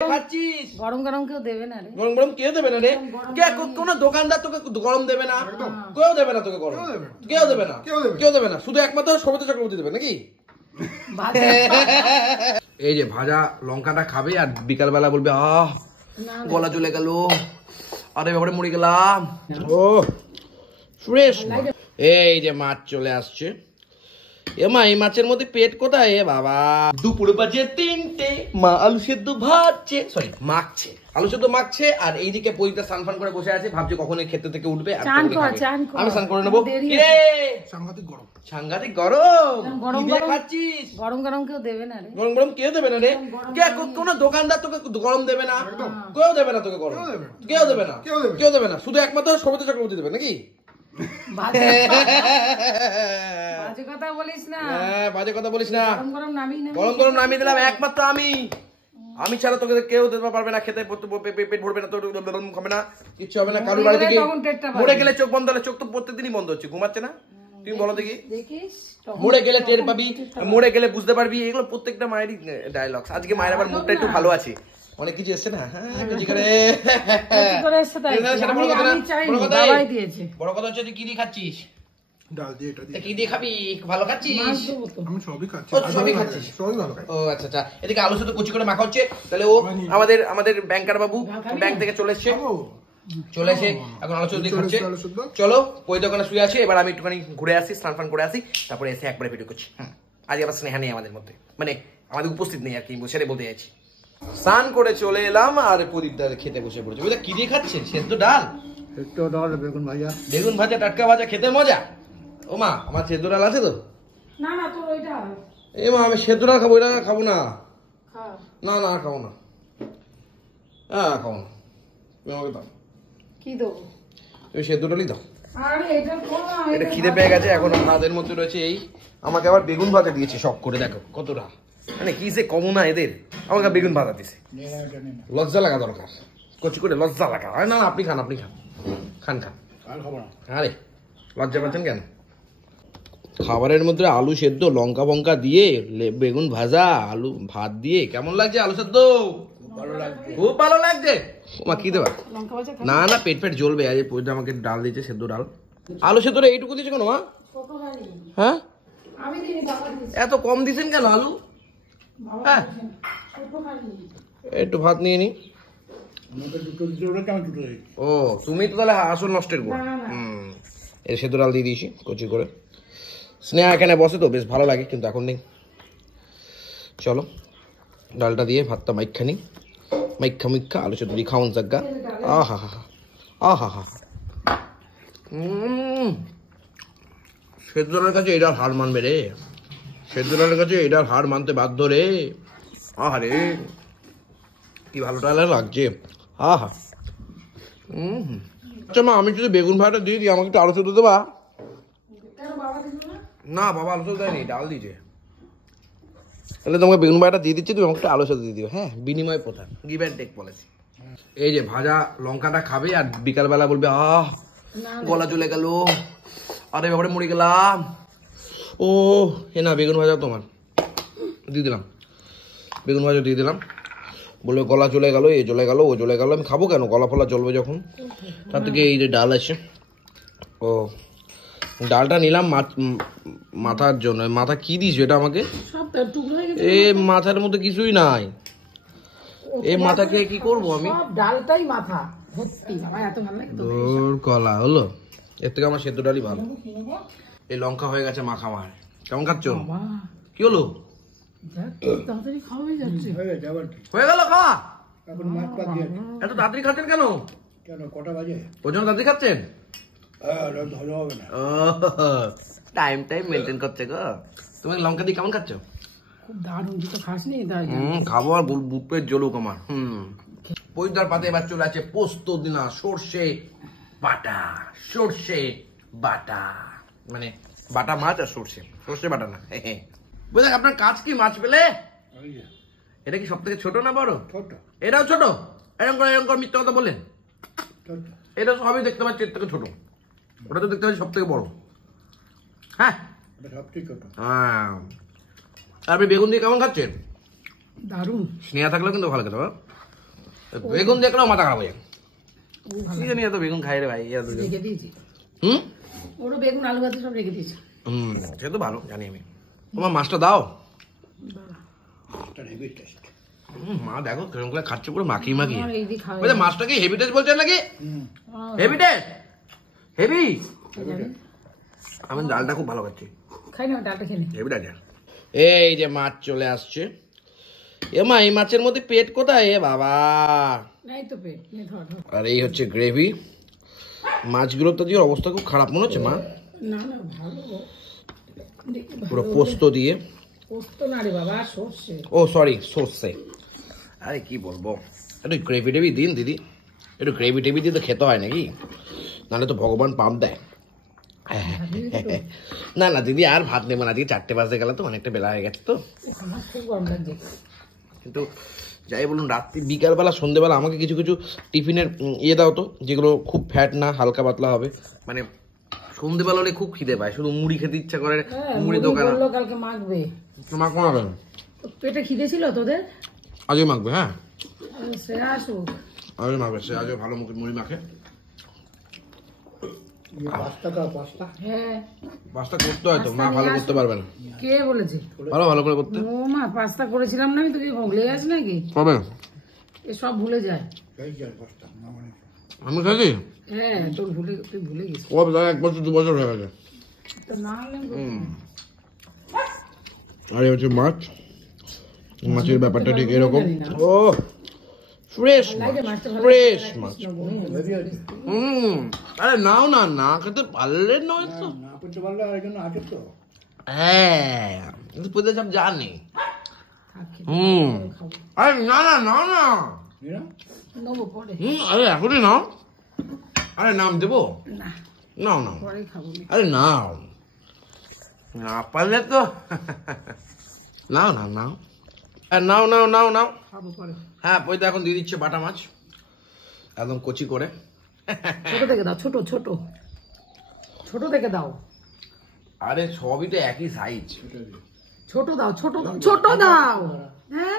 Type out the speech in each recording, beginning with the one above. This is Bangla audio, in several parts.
খাচ্ছিস গরম গরম কেউ দেবে না রে, গরম গরম কেউ দেবে না রে। কে কোন দোকানদার তোকে গরম দেবে না, কেউ দেবে না তোকে গরম, কেউ দেবে না, কেউ দেবে না, শুধু একমাত্র সবিতা চক্রবর্তী দেবে নাকি? এই যে ভাজা লঙ্কাটা খাবে আর বিকাল বেলা বলবে আহ গলা চলে গেল, আরে ব্যাপারে মরে গেলাম। ও ফ্রেশ। এই যে মাছ চলে আসছে। এমা এই মাছের মধ্যে পেট কোথায়? এ বাবা, দুপুর বাজে 3টে, মা আলু সেদ্ধ ভাজছে, সরি মাখছে, আলু সেদ্ধ মাখছে। আর এইদিকে পরিতা স্নান ফান করে বসে আছে, ভাবছে কখন খেতে থেকে উঠবে। আমি স্নান করে নেবো। সাংঘাতিক গরম, সাংঘাতিক গরম। খাচ্ছিস গরম গরম কেউ দেবে না রে, গরম গরম কেউ দেবে না রে। কে কোন দোকানদার তোকে গরম দেবে না, কেউ দেবে না তোকে গরম, কেউ দেবে না, কেউ দেবে না, শুধু একমাত্র সবিতা চক্রবর্তী দেবে নাকি? বাজে কথা বলিস না, বাজে কথা বলিস না। গরম গরম নামিয়ে দিলাম একমাত্র আমি ছাড়া তোকে কেউ দিতে পারবে না খেতে, পেট ভরবে না, তোর খাবে না, কিচ্ছু হবে না। কারুর বাড়ি থেকে মরে গেলে চোখ বন্ধ হলে, চোখ তো প্রত্যেকদিনই বন্ধ হচ্ছে, ঘুমাচ্ছে না? তুমি বলো দেখি, মরে গেলে টের পাবি, মরে গেলে বুঝতে পারবি, এগুলো প্রত্যেকটা মায়েরই ডায়লগ। আজকে মায়ের আবার মুখটা একটু ভালো আছে, অনেক কিছু এসছে না। বড় কথা হচ্ছে তুই কি দিয়ে খাচ্ছিস? ডাল দিয়ে। কি দিয়ে খাবি? ভালো খাচ্ছিস? আমি সবই খাচ্ছি। সবই খাচ্ছিস? সবই ভালো খাই। ও আচ্ছা আচ্ছা। এদিকে আলু সাথে কুচি করে মাখা হচ্ছে। তাহলে ও আমাদের ব্যাংকার বাবু ব্যাংক থেকে চলে এসে এখন আলু সাথে খাচ্ছে। চলো ওই দোকানে শুয়ে আছে, এবার আমি একটুখানি ঘুরে আসি, স্নান ফান করে আসি, তারপরে এসে একবারে ভিডিও করছি। আজ আবার স্নেহা নেই আমাদের মধ্যে, মানে আমাদের উপস্থিত নেই আর কি, সেটা বলতে যাচ্ছি। স্নান করে চলে এলাম আর প্রদীপ দা খেতে বসে পড়েছে। ওইটা কি দিয়ে খাচ্ছে? সেদ্ধ ডাল, বেগুন ভাজা। বেগুন ভাজা, টাটকা ভাজা, খেতে মজা। ও মা, আমার সেদ্ধ ডাল আছে তো? না না, তোর ওইটা। এ মা, আমি সেদ্ধ ডাল খাবো, এটা খাবো না। না না খাবো না, হ্যাঁ খাবো না। তুমি আমাকে দাও। কি দেবো? তুমি সেদ্ধ ডালই দাও। আরে এটা এটা খিদে পেয়ে গেছে এখন, ভাতের মধ্যে রয়েছে এই। আমাকে আবার বেগুন ভাজা দিয়েছে শখ করে, দেখো কতটা, মানে কি যে কম না এদের। আমাকে বেগুন ভাজা দিছে, লজ্জা লাগা দরকার, কচি করে লজ্জা লাগা। না না আপনি খান, আপনি খান, খান খান। আরে লজ্জা পাচ্ছেন কেন? খাবারের মধ্যে আলু সেদ্ধ, লঙ্কা বঙ্কা দিয়ে, বেগুন ভাজা, আলু ভাত দিয়ে, কেমন লাগছে আলু সেদ্ধ? খুব ভালো লাগছে। মা কি দেবা? না না পেট ফেট জ্বলবে। আজ আমাকে ডাল দিয়েছে, সেদ্ধ ডাল। আলু সেদ্ধ এইটুকু দিয়েছে কেন মা? হ্যাঁ এত কম দিছেন কেন আলু? হ্যাঁ একটু ভাত নিয়ে নি। ও তুমি তো তাহলে আসল নষ্টের গো। এর সেদ্ধ ডাল দিয়ে দিয়েছি কচি করে। স্নেহা এখানে বসে তো বেশ ভালো লাগে, কিন্তু এখন নেই। চলো ডালটা দিয়ে ভাতটা মাইখা নি, মাইখা আলু সেদ্ধ দিয়ে খাওয়ান জাগা। আহা হা আহা হা। সেদ্ধ ডালের কাছে এটার হার মানবে রে, সেদ্ধ ডালের কাছে এটার হার মানতে বাধ্য রে। আরে কি ভালো ডাল লাগছে। আহা আচ্ছা মা, আমি যদি বেগুন ভাজাটা দিয়ে দিই, আমাকে একটু আলু সেদ্ধ দেবা? না বাবা আলু সেদ্ধ দেয়নি, ডাল দিয়েছে। তাহলে তোমাকে বেগুন ভাজাটা দিয়ে দিচ্ছি, তুমি আমাকে একটু আলু সেদ্ধ দিয়ে দিও। হ্যাঁ, বিনিময় প্রথা, গিভ অ্যান্ড টেক পলিসি। এই যে ভাজা লঙ্কাটা খাবে আর বিকাল বেলা বলবে আহ গলা চলে গেল, আরে ব্যাপারে মরে গেলাম। ও এ না, বেগুন ভাজা তোমার দিয়ে দিলাম, বেগুন ভাজা দিয়ে দিলাম। বলবে গলা চলে গেল, এ চলে গেল, ও চলে গেল। আমি খাবো কেন? গলা ফলা জ্বলবে যখন। তার থেকে এই যে ডাল আছে, ও ডালটা নিলাম মাথার জন্য। মাথা কি দিস এটা আমাকে? এ মাথার মধ্যে কিছুই নাই, এই মাথাকে কি করবো আমি? ডালটাই মাথা কলা হলো, এর থেকে আমার সেদ্ধ ডালই ভালো। এই লঙ্কা হয়ে গেছে মাখা মার। কেমন খাচ্ছ? কি হলো? হয়ে গেল খাওয়া? এত তাড়াতাড়ি খাচ্ছেন কেন? কটা বাজে? ওজন তাড়াতাড়ি খাচ্ছেন? টাইম মেনটেন করছে গো। তুমি লঙ্কা দিয়ে কেমন খাচ্ছ? খুব দারুণ। তুই তো খাসনি? খাবো আর বুক পেট জ্বলুক আমার। পরিদার পাতে এবার চলে আছে পোস্ত দিনা, সর্ষে বাটা, সর্ষে বাটা, মানে বাটা মাছ আর সর্ষে বাটা না। বুঝলেন আপনার কাজ কি? মাছ পেলে এটা কি সব থেকে ছোট না বড়? এটাও ছোট? এরকম করে মিথ্যা কথা বললেন। এটা সবই দেখতে পাচ্ছি এর থেকে ছোট, ওটা তো দেখতে পাচ্ছি সব থেকে বড়। হ্যাঁ আপনি বেগুন দিয়ে কেমন খাচ্ছেন? দারুণ। স্নেহা থাকলেও কিন্তু ভালো খেতে। বেগুন দেখলেও মাথা খারাপ হয়ে যায়। ও ভালো। কি জানি এত বেগুন খাই রে ভাই রেখে দিয়েছি। হুম ওরা বেগুন আলু ভাতে সব রেখে দিয়েছি। সে তো ভালো জানি আমি। তোমার মাছটা দাও। মা দেখো কিরকম করে খাচ্ছে পুরো মাখিয়ে মাখিয়ে। আমার এই দিয়ে খাওয়া বলছে মাছটাকে হেভি টেস্ট বলছেন নাকি? Heavy taste heavy. আমি ডালটা খুব ভালো খাচ্ছি। খাই না ডালটা খেলে। হেভি ডাল। এই যে মাছ চলে আসছে। এ মা এই মাছের মধ্যে পেট কোথায়? এ বাবা। নাই তো পেট নে ধর ধর। আর এই হচ্ছে গ্রেভি। মাছগুলোর তো যে অবস্থা খুব খারাপ মনে হচ্ছে মা। না না ভালো দেখি পুরো ভালো। পোস্ত দিয়ে। পোস্ত না রে বাবা সর্ষে। ও সরি সর্ষে। আরে কি বলবো, একটু গ্রেভি টেভি দিন দিদি, একটু গ্রেভি টেভি দিয়ে তো খেতে হয় নাকি, নাহলে তো ভগবান পাপ দেয়। না না দিদি আর ভাত নেবো না, দিদি 4টে বাজতে গেলে তো অনেকটা বেলা হয়ে গেছে তো। আমার খুব গরম লাগছে। কিন্তু যাই বলুন রাত্রি বিকালবেলা সন্ধ্যেবেলা আমাকে কিছু কিছু টিফিনের ইয়ে দাও তো, যেগুলো খুব ফ্যাট না হালকা পাতলা হবে। মানে সন্ধ্যেবেলা হলে খুব খিদে পায়, শুধু মুড়ি খেতে ইচ্ছা করে। মুড়ি দোকান বললো কালকে মাখবে। তোমার কোন হবে তো পেটে খিদে ছিল তোদের? আজকে মাখবে। হ্যাঁ সে আসুক। আজকে মাখবে, সে আজকে ভালো মুড়ি মাখে। হ্যাঁ পাস্তা করতে হয় তো, মা ভালো করতে পারবে না। কে বলেছে? ভালো ভালো করে করতে ও মা পাস্তা করেছিলাম না আমি, তোকে ভুলে যাস নাকি? হবে। এসব ভুলে যায়। আমি খাইছি হ্যাঁ তোর তুই ভুলে গেছিস। ও 1 বছর 2 বছর হয়ে গেছে। তো না হলে আর এই হচ্ছে মাছ। মাছের ব্যাপারটা ঠিক এরকম। ও ফ্রেশ মাছ, ফ্রেশ মাছ। আরে নাও না, না খেতে পারলে নয় তো। হ্যাঁ কিন্তু পুজো সব জানি। আরে না না নাও না। নেবো পরে। আরে এখনই নাও। আরে নাম দেবো? না নাও নাও। পরে খাবো। আরে নাও, না পারলে তো নাও না নাও। আর নাও নাও নাও নাও। খাবো পরে। হ্যাঁ ওই তো এখন দিয়ে দিচ্ছে বাটা মাছ একদম কচি করে। ছোট থেকে দাও, ছোট ছোট ছোট থেকে দাও। আরে সবই তো একই সাইজ। ছোট দাও, ছোট দাও, ছোট দাও। হ্যাঁ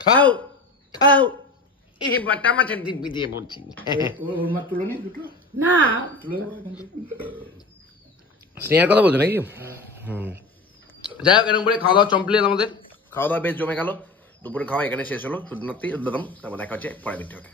খাও খাও। এই বাটা মাছের দিব্যি দিয়ে বলছি। না স্নেহার কথা বলছো নাকি? যাই হোক এরকম করে খাওয়া দাওয়া কমপ্লিট আমাদের। খাওয়া দাওয়া বেশ জমে গেল। দুপুরে খাওয়া এখানে শেষ হলো। শুধুমাত্র তারপর দেখা হচ্ছে পরের ভিডিওতে।